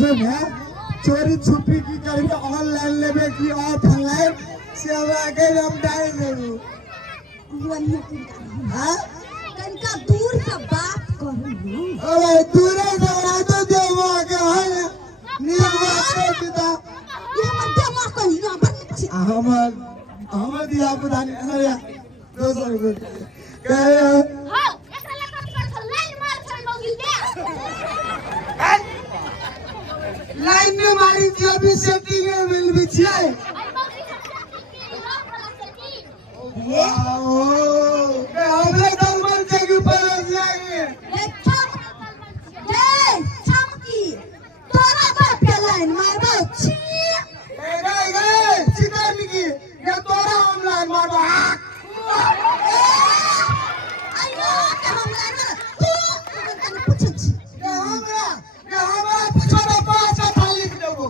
चोरी छुपी की करके ऑनलाइन लेवे की ऑफलाइन से आगे हम डाल देबू हां तनका दूर से बात करू अरे दूर से रह तो देबो के हां हम दिया पता नहीं अरे 200 रुपये कह हाँ एकरा लड़का कर लाइन मार छोड़ लोगी क्या लाइन में मारी थी अभी सेटिंग में मिल भी छिए आई बकरी की लॉक वाला सेटिंग वाओ के हमरे दलमन के ऊपर जाएंगे ये चमकी तोरा बाप के लाइन मारबो छी गए चिकन की ये तोरा हम लाइन मारबो अयो के हम लाइन तू तने पूछ छी ये हमरा पूछो ना पांच था लिख देबो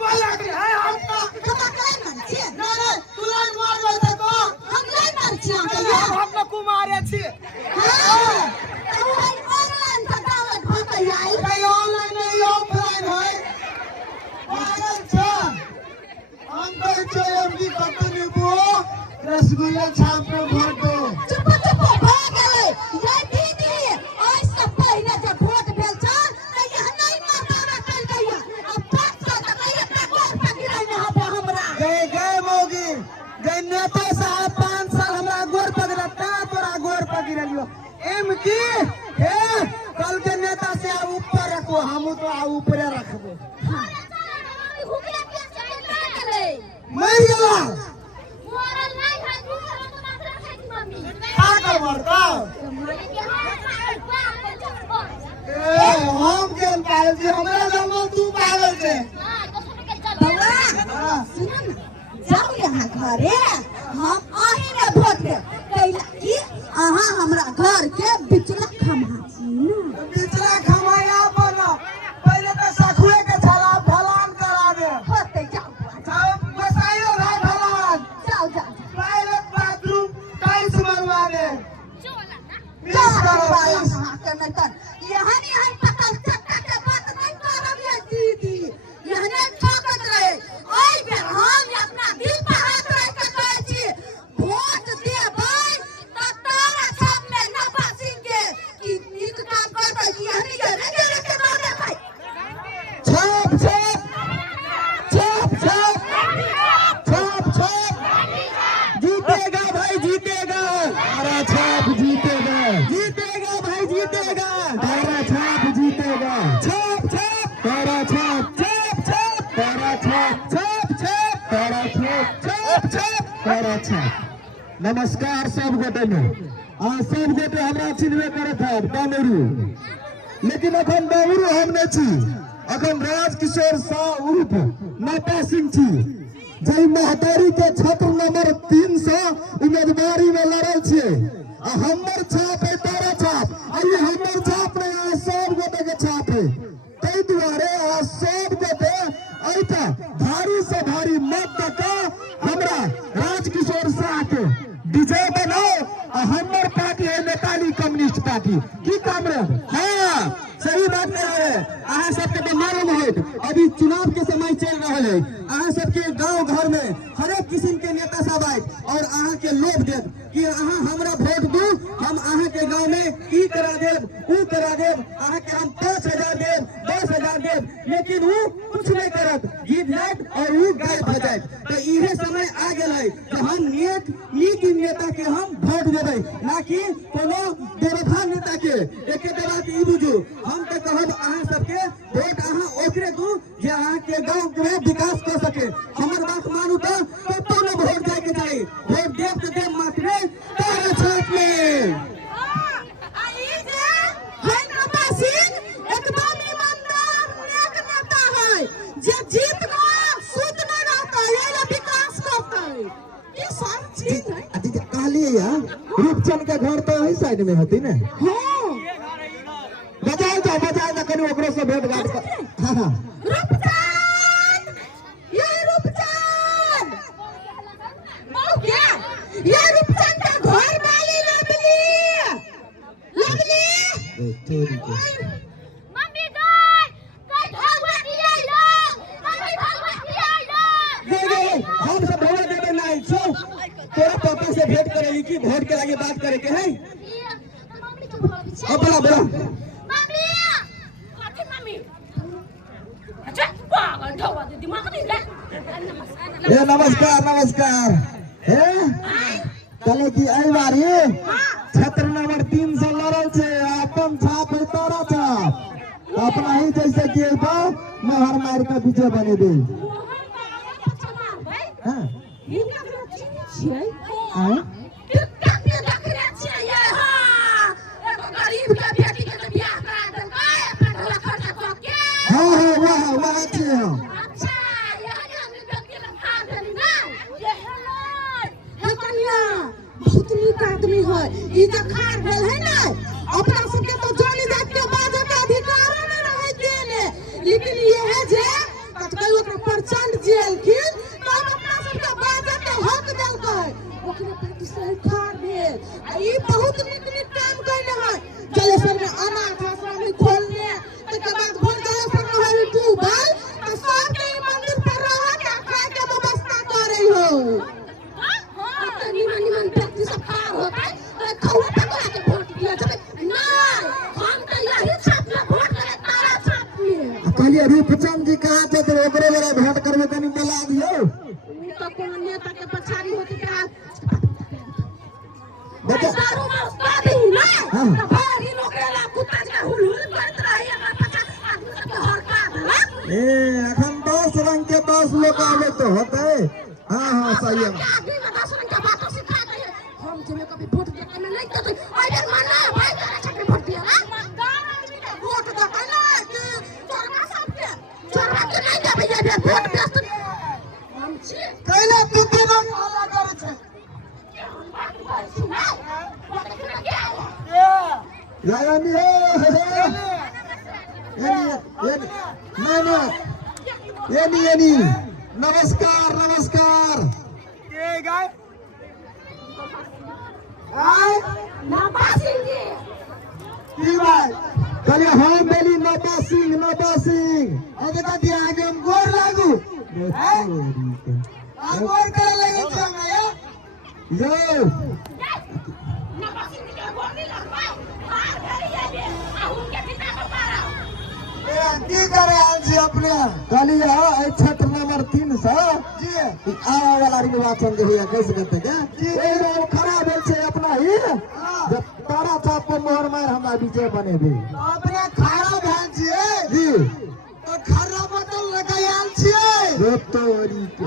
बोला कि है हम तोरा लाइन मार छी नहीं तू लाइन मार दे तो हम लाइन मार छी हम हम न कुमारे छी हां तू ऑनलाइन का डाउनलोड भ गई आई नहीं ऑनलाइन नहीं ऑफलाइन है पागल छ हम कहै छै हम की कंपनी को रसगुल्ला छाप में भोट दो चुप भ गेलै ये दीदी ओइ से पहिले जे वोट भेल छ त यह नहीं मारबा कल गया अब 500 तक ये पेपर पे गिराई न हबे हमरा गए मोगी गए नेता साहब 5 साल हमरा गोर पकड़ता तोरा गोर पकड़लियो एम की हे कल के नेता से आ ऊपर रखो हम तो आ ऊपर रखबो मर गेला मोरल नहीं है दूसरा तो ना रखे की मम्मी का कर मरता ए हम केन पागल छी हमरा जन्म तू पागल छे बउआ सुनो ना जाओ यहाँ घरे हम आही ने वोट दे कैला कि अहाँ हमरा घर के बिचला खम्हा छी ना पिछला खमाया बना पहले तो सखुए के छला फलान करा दे होते जाओ सब बसाइयो भाई फलान जाओ जाओ प्राइवेट बाथरूम टाइल्स बनवा दे जाओ यहाँ नहीं हम पकड़ चक्का के बात नहीं करब ये दीदी यहाँ नहीं ठोकत रहे ओइ बेर हम अपना दिल पर हाथ रख के कहै छी वोट देबै त तारा सब में नफा सिंह के कि नीक काम करबै कि यहाँ नहीं रे के दौड़े भाई छाप छाप छाप छाप छाप छाप जीतेगा भाई जीतेगा तारा छाप जीतेगा जीतेगा भाई जीतेगा तारा छाप जीतेगा छाप छाप तारा छाप छाप छाप तारा छाप छाप छाप तारा छाप छाप छाप तारा छाप नमस्कार सब गोटे में सब गोटे हमरा चिन्हबे करत है बामरू लेकिन अखन बाबरू हम नहीं छी अखन राजकिशोर शाह उर्फ नाटा सिंह छी जई महतारी के क्षेत्र नंबर 300 उम्मीदवारी में लड़ल छिए आ हमर छाप है तारा छाप आइए हमर छाप नहीं आ सब गोटे के छाप है तै दुआरे आ सब गोटे ऐठा भारी से भारी मत दका हमरा राजकिशोर शाह के विजय बनाओ आ हमर पार्टी है नेपाली कम्युनिस्ट पार्टी की काम रे हां सही बात कह रहे हैं अहाँ सबके तो मालूम है अभी चुनाव के समय चल रहा है अहाँ सबके गांव घर में हर एक किस्म के नेता सब आए और अहाँ के लोभ देव कि अहाँ हमरा वोट दू हम अहाँ के गांव में ई करा देव ऊ करा देव अहाँ के हम 5000 देव 10000 देव लेकिन ऊ कुछ नहीं करत जीत जात और ऊ गायब हो जात तो इहे समय आ गेल है कि हम नीक नेता के हम वोट देबै ना कि कोनो बेवफा नेता के एके बात ई बुझू हम तो कहब अहाँ सबके वोट अहाँ ओकरे दू जे अहाँ के गांव में विकास कर सके हमर बात मानू तो कतो न वोट जाए के चाहिए वोट देव के देव मात्र तारा छाप में आई जे है नाटा सिंह एकदम ईमानदार नेक नेता है जे जीत गया सुत न रहता ये विकास करता है ये सब चीज है दीदी कहलिए यार रूपचंद के घर तो यही साइड में होती ना हां बजाओ कनी ओकरो से भेंट घाट कर हां रूपचंद ये रूपचंद मौ क्या ये रूपचंद का घर वाली लवली चोरी के मम्मी गई कई भगवती आई लो मम्मी भगवती आई लो दे हम सब भोट देबे नहीं छो तोरा पापा से भेंट करेली की वोट के आगे बात करे के है मम्मी तो बोला पीछे अब बड़ा मम्मी कथी मम्मी अच्छा पागल ढवा दे दिमाग नहीं ले ए नमस्कार नमस्कार हे कल की आई बारी क्षेत्र नंबर 3 से लड़ल छे अपन छाप है तोरा छाप अपना ही जैसे कि मोहर मार के विजय बने दे हां हां वहाँ छे बहुत नीक आदमी है ई जे खार भेल है ना अपना सबके तो जानी जात के बाजे के अधिकार नहीं रहे देने लेकिन ये है जे कतई ओकरा प्रचंड जेलखिन तो हम अपना सबके बाजे के हक देलकै ओकरा पार्टी से खार भेल आ ई बहुत नीक नीक काम कइले है जलेसर में अनाथ आश्रम खोलने तके बाद भर जलेसर में है ट्यूबवेल तो सबके मंदिर पर रह के खाए के व्यवस्था करे हो निमन व्यक्ति सब खार होता है खौआ पकड़ा के वोट दिया जाए नहीं हम तो यही छाप में वोट करे तारा छाप में कहलिए रूपचंद जी कहाँ थे तो ओकरे बेरा भेंट करबे तनी बोला दियो तो कोन नेता के पछाड़ी होती का बेटा दारू में उस्ताद ही ना तो भारी नौकरेला कुत्ता के हुलहुल करत रही अगर 50 आदमी के हरका है ए अखन 10 रंग के 10 लोग आवे तो होते हां सही है आदमी में 10 रंग के बातों सिखा दे हम तुम्हें कभी वोट देने में नहीं देते अगर माना भाई तेरा छाप वोट दिया ना मतदार आदमी के वोट देता ना कि चोरवा साहब के चोरवा के नहीं देबे ये वोट व्यस्त हम छी कहले तू केना हल्ला करे छे यानी यानी नमस्कार नमस्कार के गाय आय नबा सिंह जी की बात कहले हम बेली नबा सिंह अबे का दिया आगे हम गोर लागू हम गोर करे लगे छे हम यो नबा सिंह के गोर नहीं लगवाए हार भेलिए बे आ उनके पिता को मारा की करे आल जी अपने कहली है क्षेत्र नंबर 3 से जी आवा वाला निर्वाचन जे होया कैसे करते के जी ए जो खड़ा भेल छे अपना ही जब तारा छाप पर मोहर मार हमरा विजय बनेबे अपने खड़ा भेल छिए जी तो खड़ा बटन लगायल छिए रे तोरी के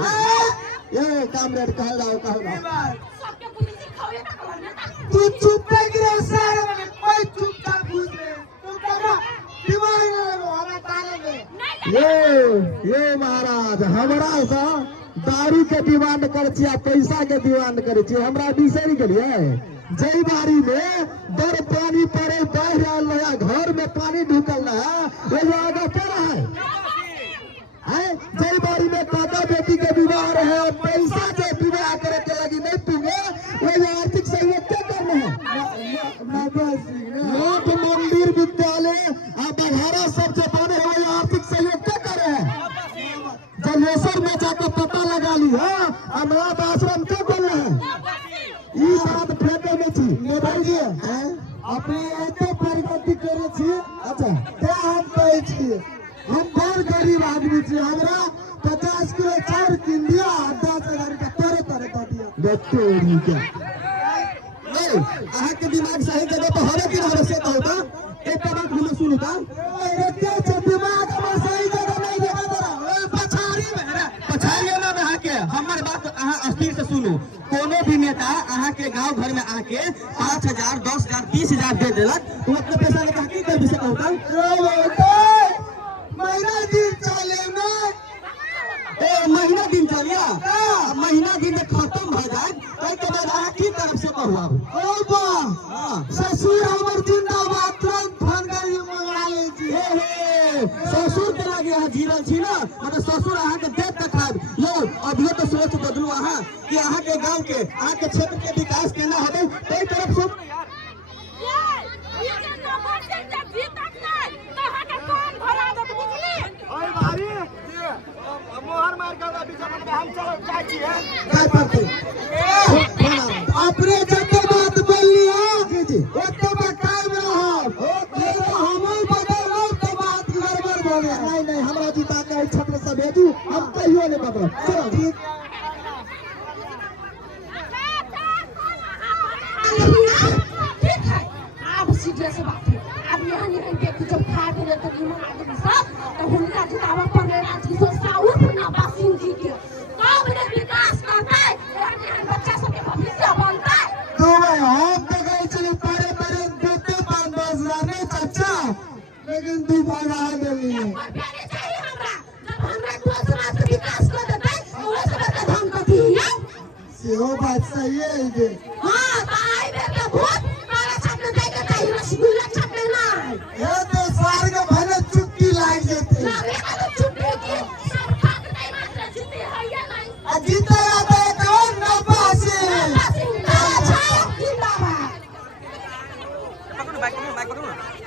ए कामरेड कहल जाओ सबके पुलिस खौले ना कर नेता तू चुप गिरे सर कोई चुपचाप घुस रे तू करा दिमाग में हमारा ताले में ये महाराज हमरा सा दारू के डिमांड करे छी पैसा के डिमांड करे छी हमरा बिसरि गेलिए जई बारी में दर पानी पड़े बह रहल है घर में पानी ढुकल है ये आगे पड़ा है जई बारी में दादा बेटी के विवाह है पैसा के विवाह करे के लगी नहीं पीवे वो आर्थिक सहयोग क्या करना है मठ मंदिर विद्यालय आ बघारा सब जो बने हुए आर्थिक सहयोग क्या करे हैं जलेसर में जाकर पता लगा ली है अनाथ आश्रम क्या बोले हैं ई बात फेंके में थी भाई जी अपने एते प्रगति करे छी अच्छा ते हम कहै छी हम बहुत गरीब आदमी छी हमरा 50 किलो चाउर किन दिया 10,000 का तोरे कर दिया बेटोरी के अहाँ के दिमाग सही जगह पर होवे कि ना से कहू त एक बात हम सुनू त एते छ दिमाग में सही जगह नहीं जगह तोरा पछाड़ी ना अहाँ के हमर बात अहाँ अस्थिर से सुनू कोनो भी नेता अहाँ के गांव घर में आके 5,000 10,000 20,000 दे देलक तो अपने पैसा लेके की कर भी सकौ त महीना दिन चले ना महीना दिन चलिया महीना दिन खत्म भ जाए के बाद अहाँ की तरफ से कहू ओ बा ससुर हमर जिंदाबाद तुरंत फोन करी मंगा ले छी ससुर के लगे अहाँ जीवन छी ना मतलब ससुर अहाँ के देख के खाब यो अभियो तो सोच बदलू अहाँ कि अहाँ के गांव के अहाँ के क्षेत्र के विकास केना होबे कई तरफ से ये नबा सिंह जब जीतत नहीं तो हके कौन भरा दत बुझली ओए भाई मोहर मार के बीच में हम चल जाय छी है क्या करते अपने जते बात बोलली है जी जी ओते में टाइम रहो हम बदल तो बात गड़बड़ नहीं नहीं हमरा जीता के छत्र से भेजू हम कहियो नहीं पकड़ो चलो ठीक ठीक है अब सीरियस बात है अब यहाँ नहीं देखो जब खा के तो ईमान आदमी सब तो हुनका जितावा पड़े राजी सो साउथ ना बासिन जी के कब ने विकास करता है यहाँ बच्चा सब के भविष्य बनता है तो भाई हम तो गए चले परे परे देते 5-10 नहीं चाचा लेकिन तू भागा गई है और पहले चाहिए हमरा जब हमरा दूसरा से विकास कर देते वो सब का हम कथी है सेहो बात सही है ये हां भाई बेटा बहुत बड़ा छात्र देके चाहिए रसगुल्ला छात्र ना ये तो सार के भले चुटकी लाग जेते लगे तो छुट्टी की सब खाते नहीं मात्र जीते है या नहीं जीते आता है कौन ना पासे जिंदाबाद पकड़ो बैक पकड़ो